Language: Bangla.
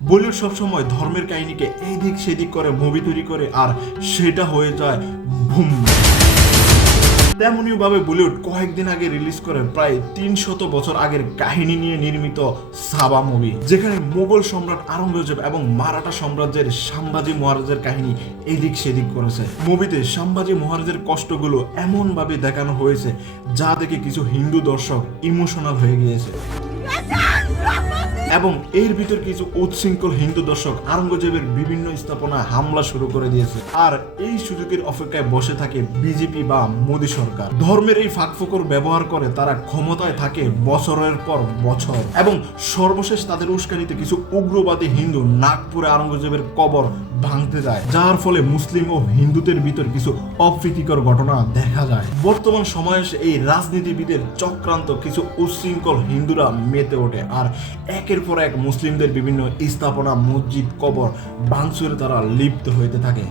বলিউড সবসময় ধর্মের কাহিনীকে এদিক সেদিক করে মুভি তৈরি করে আর সেটা হয়ে যায় বুম। তেমনই ভাবে বলিউড কয়েকদিন আগে রিলিজ করে প্রায় ৩০০ বছর আগের কাহিনী নিয়ে নির্মিত সাবা মুভি, যেখানে মোগল সম্রাট আওরঙ্গজেব এবং মারাঠা সাম্রাজ্যের সম্ভাজি মহারাজের কাহিনী এদিক সেদিক করেছে। মুভিতে সম্ভাজি মহারাজের কষ্টগুলো এমন ভাবে দেখানো হয়েছে যা দেখে কিছু হিন্দু দর্শক ইমোশনাল হয়ে গিয়েছে এবং এর ভিতর কিছু উচ্ছৃঙ্খল হিন্দু দর্শক আওরঙ্গজেবের বিভিন্ন স্থাপনা হামলা শুরু করে দিয়েছে। আর এই সুযোগের অপেক্ষায় বসে থাকে বিজেপি বা মোদী সরকার। ধর্মের এই ফাঁকফোকর ব্যবহার করে তারা ক্ষমতায় থাকে বছরের পর বছর এবং সর্বশেষ তাদের উস্কানিতে কিছু উগ্রবাদী হিন্দু নাগপুরে আওরঙ্গজেবের কবর ভাঙতে যায়, যার ফলে মুসলিম ও হিন্দুদের ভিতর কিছু অপ্রীতিকর ঘটনা দেখা যায়। বর্তমান সময়ে এই রাজনীতিবিদের চক্রান্ত কিছু উচ্ছৃঙ্খল হিন্দুরা মেতে ওঠে আর একের পর এক মুসলিমদের বিভিন্ন স্থাপনা, মসজিদ, কবর ভাঙচুরে তারা লিপ্ত হইতে থাকে।